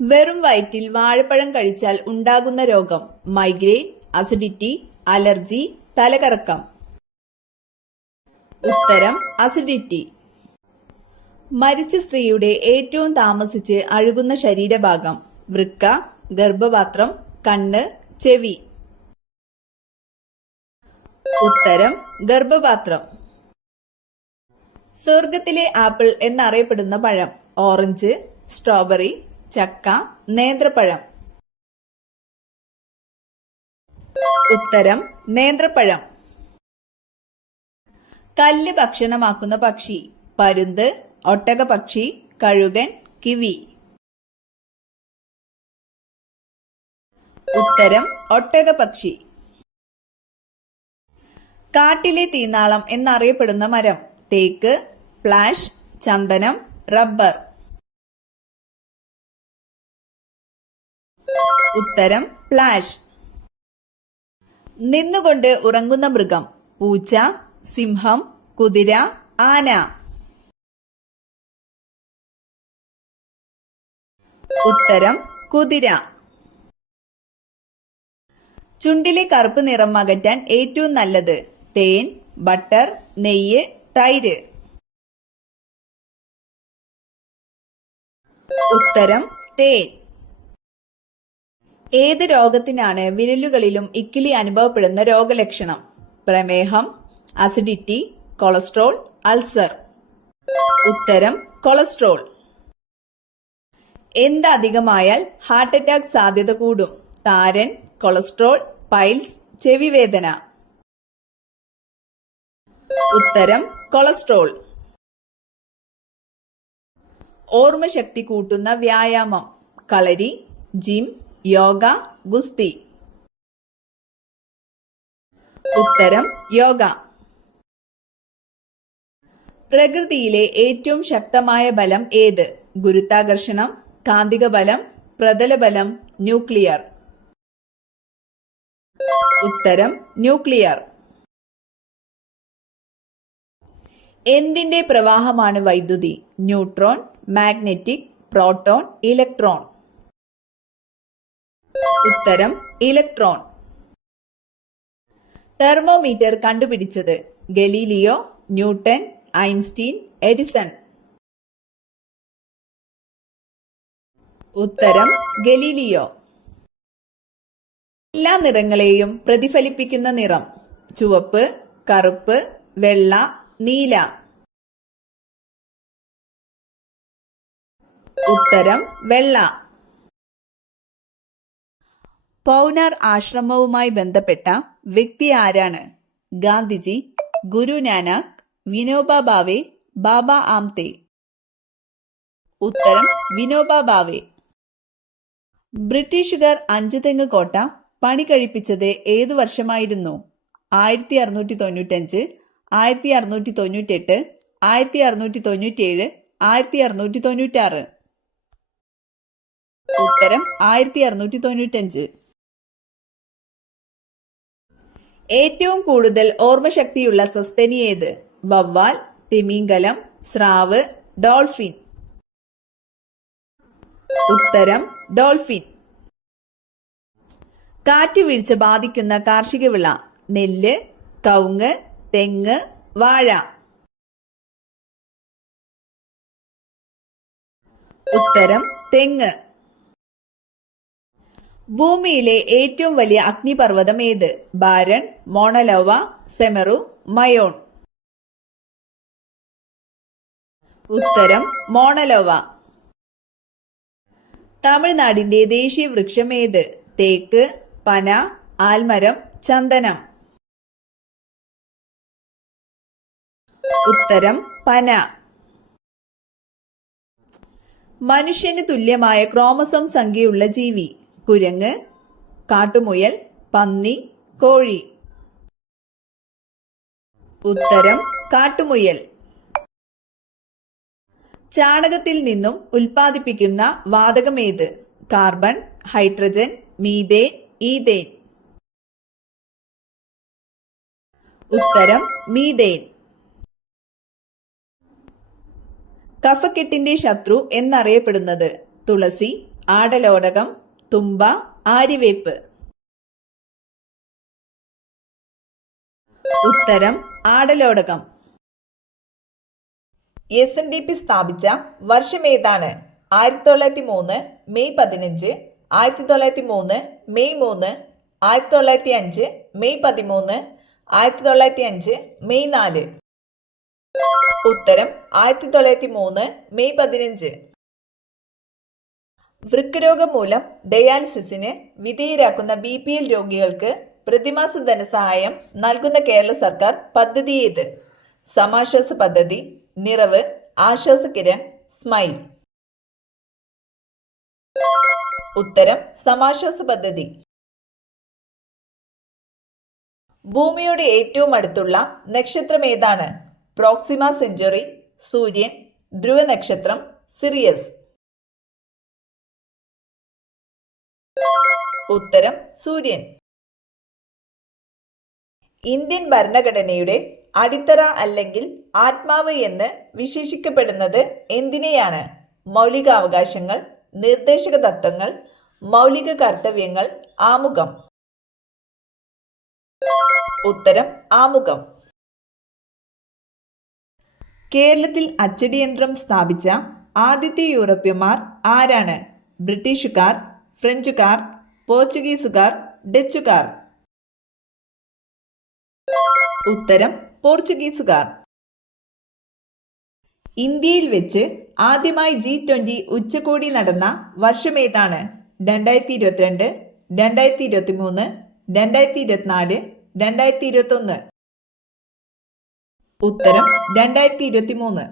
വെറും വയറ്റിൽ വാഴപ്പഴം കഴിച്ചാൽ ഉണ്ടാകുന്ന രോഗം മൈഗ്രെയിൻ, അസിഡിറ്റി, അലർജി, തലകറക്കം. ഉത്തരം അസിഡിറ്റി. മരിച്ച സ്ത്രീയുടെ ഏറ്റവും താമസിച്ച് അഴുകുന്ന ശരീരഭാഗം വൃക്ക, ഗർഭപാത്രം, കണ്ണ്, ചെവി. ഉത്തരം ഗർഭപാത്രം. സ്വർഗത്തിലെ ആപ്പിൾ എന്നറിയപ്പെടുന്ന പഴം ഓറഞ്ച്, സ്ട്രോബെറി, ചക്ക, നേന്ത്രപ്പഴം. ഉത്തരം നേന്ത്രപ്പഴം. കല്ല് ഭക്ഷണമാക്കുന്ന പക്ഷി പരുന്ത്, ഒട്ടകപക്ഷി, കഴുകൻ, കിവി. ഉത്തരം ഒട്ടകപക്ഷി. കാട്ടിലെ തീനാളം എന്നറിയപ്പെടുന്ന മരം തേക്ക്, പ്ലാഷ്, ചന്ദനം, റബ്ബർ. ഉത്തരം പ്ലാഷ്. നിന്നുകൊണ്ട് ഉറങ്ങുന്ന മൃഗം പൂച്ച, സിംഹം, കുതിര, ആന. ഉത്തരം കുതിര. ചുണ്ടിലെ കറുപ്പ് നിറം അകറ്റാൻ ഏറ്റവും നല്ലത് തേൻ, ബട്ടർ, നെയ്യ്, തൈര്. ഉത്തരം തേൻ. ഏത് രോഗത്തിനാണ് വിരലുകളിലും ഇക്കിളി അനുഭവപ്പെടുന്ന രോഗലക്ഷണം? പ്രമേഹം, അസിഡിറ്റി, കൊളസ്ട്രോൾ, അൾസർ. ഉത്തരം കൊളസ്ട്രോൾ. എന്തധികമായാൽ ഹാർട്ട് അറ്റാക്ക് സാധ്യത കൂടും? താരൻ, കൊളസ്ട്രോൾ, പൈൽസ്, ചെവിവേദന. ഉത്തരം കൊളസ്ട്രോൾ. ഓർമ്മശക്തി കൂട്ടുന്ന വ്യായാമം കളരി, ജിം, യോഗ, ഗുസ്തി. ഉത്തരം യോഗ. പ്രകൃതിയിലെ ഏറ്റവും ശക്തമായ ബലം ഏത്? ഗുരുത്വാകർഷണം, കാന്തിക ബലം, പ്രതലബലം, ന്യൂക്ലിയർ. ഉത്തരം ന്യൂക്ലിയർ. എന്തിന്റെ പ്രവാഹമാണ് വൈദ്യുതി? Neutron, magnetic, proton, electron. ഉത്തരം ഇലക്ട്രോൺ. തെർമോമീറ്റർ കണ്ടുപിടിച്ചത് ഗലീലിയോ, ന്യൂട്ടൺ, ഐൻസ്റ്റീൻ, എഡിസൺ. ഉത്തരം ഗലീലിയോ. എല്ലാ നിറങ്ങളെയും പ്രതിഫലിപ്പിക്കുന്ന നിറം ചുവപ്പ്, കറുപ്പ്, വെള്ള, നീല. ഉത്തരം വെള്ള. പൗനാർ ആശ്രമവുമായി ബന്ധപ്പെട്ട വ്യക്തി ആരാണ്? ഗാന്ധിജി, ഗുരു നാനാക്ക്, വിനോബ ഭാവെ, ബാബ ആംതെ. ഉത്തരം വിനോബ ഭാവെ. ബ്രിട്ടീഷുകാർ അഞ്ചുതെങ്ങ് കോട്ട പണി കഴിപ്പിച്ചത് ഏതു വർഷമായിരുന്നു? 1695, 1698, 1697, 1696. ഉത്തരം 1695. ഏറ്റവും കൂടുതൽ ഓർമ്മശക്തിയുള്ള സസ്തനി ഏത്? വവ്വാൽ, തിമിംഗലം, സ്രാവ്, ഡോൾഫിൻ. ഉത്തരം ഡോൾഫിൻ. കാറ്റുവീഴ്ച ബാധിക്കുന്ന കാർഷിക വിള നെല്ല്, കവുങ്ങ്, തെങ്ങ്, വാഴ. ഉത്തരം തെങ്ങ്. ഭൂമിയിലെ ഏറ്റവും വലിയ അഗ്നിപർവ്വതം ഏത്? ബാരൺ, മോണലോവ, സെമറു, മയോൺ. ഉത്തരം മോണലോവ. തമിഴ്നാടിന്റെ ദേശീയ വൃക്ഷം ഏത്? തേക്ക്, പന, ആൽമരം, ചന്ദനം. ഉത്തരം പന. മനുഷ്യന് തുല്യമായ ക്രോമസോം സംഖ്യയുള്ള ജീവി കുരങ്ങ്, കാട്ടുമുയൽ, പന്നി, കോഴി. ഉത്തരം കാട്ടുമുയൽ. ചാണകത്തിൽ നിന്നും ഉൽപ്പാദിപ്പിക്കുന്ന വാതകം ഏത്? Carbon, hydrogen, methane, ethane. ഉത്തരം മീഥേൻ. കഫക്കെട്ടിന്റെ ശത്രു എന്നറിയപ്പെടുന്നത് തുളസി, ആടലോടകം, തുമ്പ, ആര്യവേപ്പ്. ഉത്തരം ആടലോടകം. SNDP സ്ഥാപിച്ച വർഷമേതാണ്? 1903 മെയ് 15, 1903 മെയ് 3, 1905 മെയ് 13, 1905 മെയ് 4. ഉത്തരം 1903 മെയ് 15. വൃക്കരോഗം മൂലം ഡയാലിസിസിന് വിധേയരാക്കുന്ന BPL രോഗികൾക്ക് പ്രതിമാസ ധനസഹായം നൽകുന്ന കേരള സർക്കാർ പദ്ധതി ഏത്? സമാശ്വാസ പദ്ധതി, നിറവ്, ആശ്വാസകിരൺ, സ്മൈൽ. ഉത്തരം സമാശ്വാസ പദ്ധതി. ഭൂമിയുടെ ഏറ്റവും അടുത്തുള്ള നക്ഷത്രം ഏതാണ്? പ്രോക്സിമ സെഞ്ചുറി, സൂര്യൻ, ധ്രുവ നക്ഷത്രം, സിറിയസ്. ഉത്തരം സൂര്യൻ. ഇന്ത്യൻ ഭരണഘടനയുടെ അടിത്തറ അല്ലെങ്കിൽ ആത്മാവ് എന്ന് വിശേഷിക്കപ്പെടുന്നത് എന്തിനെയാണ്? മൗലികാവകാശങ്ങൾ, നിർദ്ദേശക തത്വങ്ങൾ, മൗലിക കർത്തവ്യങ്ങൾ, ആമുഖം. ഉത്തരം ആമുഖം. കേരളത്തിൽ അച്ചടിയന്ത്രം സ്ഥാപിച്ച ആദ്യത്തെ യൂറോപ്യന്മാർ ആരാണ്? ബ്രിട്ടീഷുകാർ, ഫ്രഞ്ചുകാർ, പോർച്ചുഗീസുകാർ, ഡച്ചുകാർ. ഉത്തരം പോർച്ചുഗീസുകാർ. ഇന്ത്യയിൽ വെച്ച് ആദ്യമായി G20 ഉച്ചകോടി നടന്ന വർഷമേതാണ്? 2022, 2023, 2024, 2021. ഉത്തരം 2023.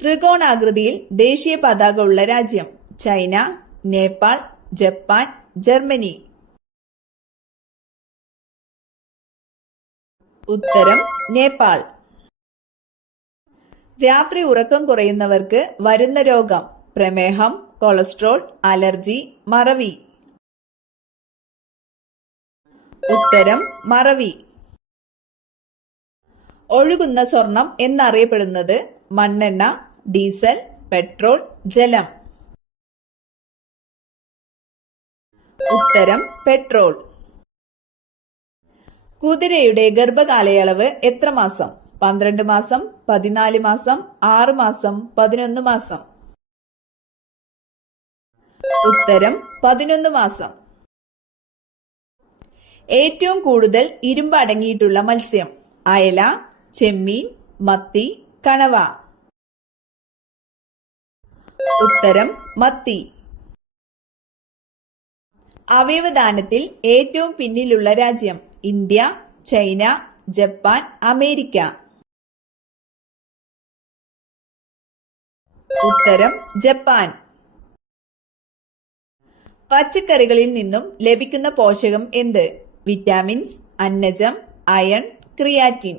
ത്രികോണാകൃതിയിൽ ദേശീയ പതാക ഉള്ള രാജ്യം? China, Nepal, Japan, Germany. ഉത്തരം നേപ്പാൾ. രാത്രി ഉറക്കം കുറയുന്നവർക്ക് വരുന്ന രോഗം? പ്രമേഹം, കൊളസ്ട്രോൾ, അലർജി, മറവി. ഉത്തരം മറവി. ഒഴുകുന്ന സ്വർണം എന്നറിയപ്പെടുന്നത്? മണ്ണെണ്ണ, ഡീസൽ, പെട്രോൾ, ജലം. ഉത്തരം പെട്രോൾ. കുതിരയുടെ ഗർഭകാലയളവ് എത്ര മാസം? 12 മാസം, 14 മാസം, 6 മാസം, 11 മാസം. ഉത്തരം 11 മാസം. ഏറ്റവും കൂടുതൽ ഇരുമ്പ് അടങ്ങിയിട്ടുള്ള മത്സ്യം? അയല, ചെമ്മീൻ, മത്തി, കണവ. ഉത്തരം മത്തി. അവയവദാനത്തിൽ ഏറ്റവും പിന്നിലുള്ള രാജ്യം? India, China, Japan, America. ഉത്തരം ജപ്പാൻ. പച്ചക്കറികളിൽ നിന്നും ലഭിക്കുന്ന പോഷകം എന്ത്? വിറ്റാമിൻസ്, അന്നജം, അയൺ, ക്രിയാറ്റിൻ.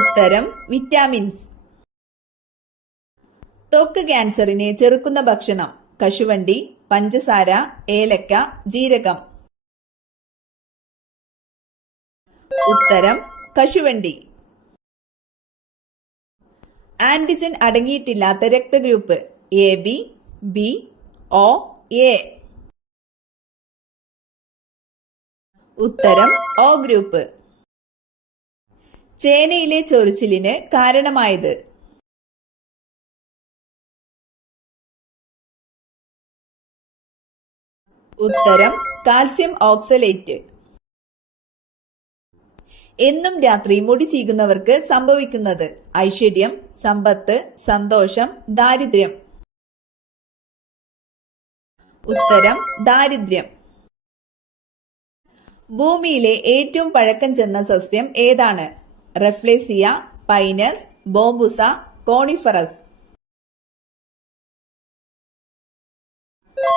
ഉത്തരം വിറ്റാമിൻസ്. ത്വക്ക് ക്യാൻസറിനെ ചെറുക്കുന്ന ഭക്ഷണം? കശുവണ്ടി, പഞ്ചസാര, ഏലക്ക, ജീരകം. ഉത്തരം കശുവണ്ടി. ആന്റിജൻ അടങ്ങിയിട്ടില്ലാത്ത രക്തഗ്രൂപ്പ്? AB, B, O, A. ഉത്തരം O ഗ്രൂപ്പ്. ചേനയിലെ ചൊറിച്ചിലിന് കാരണമായത്? ഉത്തരം കാൽസ്യം ഓക്സലേറ്റ്. എന്നും രാത്രി മുടി ചീകുന്നവർക്ക് സംഭവിക്കുന്നത്? ഐശ്വര്യം, സമ്പത്ത്, സന്തോഷം, ദാരിദ്ര്യം. ഉത്തരം ദാരിദ്ര്യം. ഭൂമിയിലെ ഏറ്റവും പഴക്കം ചെന്ന സസ്യം ഏതാണ്? റഫ്ലേസിയ, പൈനസ്, ബോംബുസ, കോണിഫറസ്.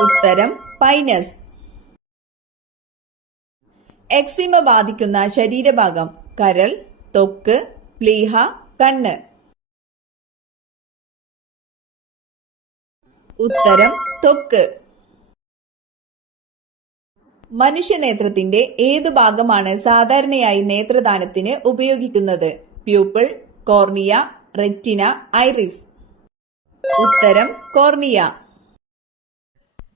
ഉത്തരം പൈനസ്. എക്സിമ ബാധിക്കുന്ന ശരീരഭാഗം? കരൾ, ത്വക്ക്, പ്ലീഹ, കണ്ണ്. ഉത്തരം ത്വക്ക്. മനുഷ്യനേത്രത്തിന്റെ ഏതു ഭാഗമാണ് സാധാരണയായി നേത്രദാനത്തിന് ഉപയോഗിക്കുന്നത്? Pupil, cornea, retina, iris. ഉത്തരം കോർണിയ.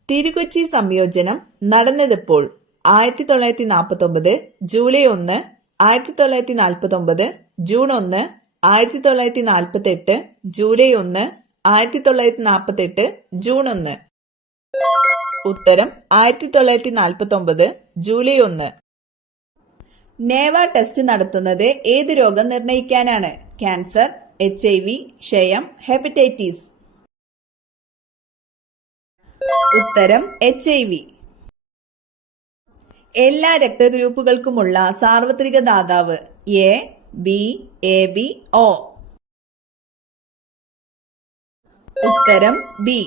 തിരുകൊച്ചി സംയോജനം നടന്നതെപ്പോൾ? 1949 ജൂലൈ 1, 1949 ജൂൺ 1, 1948 ജൂലൈ 1, 1948 ജൂൺ 1. ഉത്തരം 1949 ജൂലൈ 1. നേവ ടെസ്റ്റ് നടത്തുന്നത് ഏത് രോഗം നിർണയിക്കാനാണ്? ക്യാൻസർ, HIV, ക്ഷയം, ഹെപ്പറ്റൈറ്റിസ്. ഉത്തരം HIV. എല്ലാ രക്തഗ്രൂപ്പുകൾക്കുമുള്ള സാർവത്രിക ദാതാവ്? A, B, AB, O. ഉത്തരം B.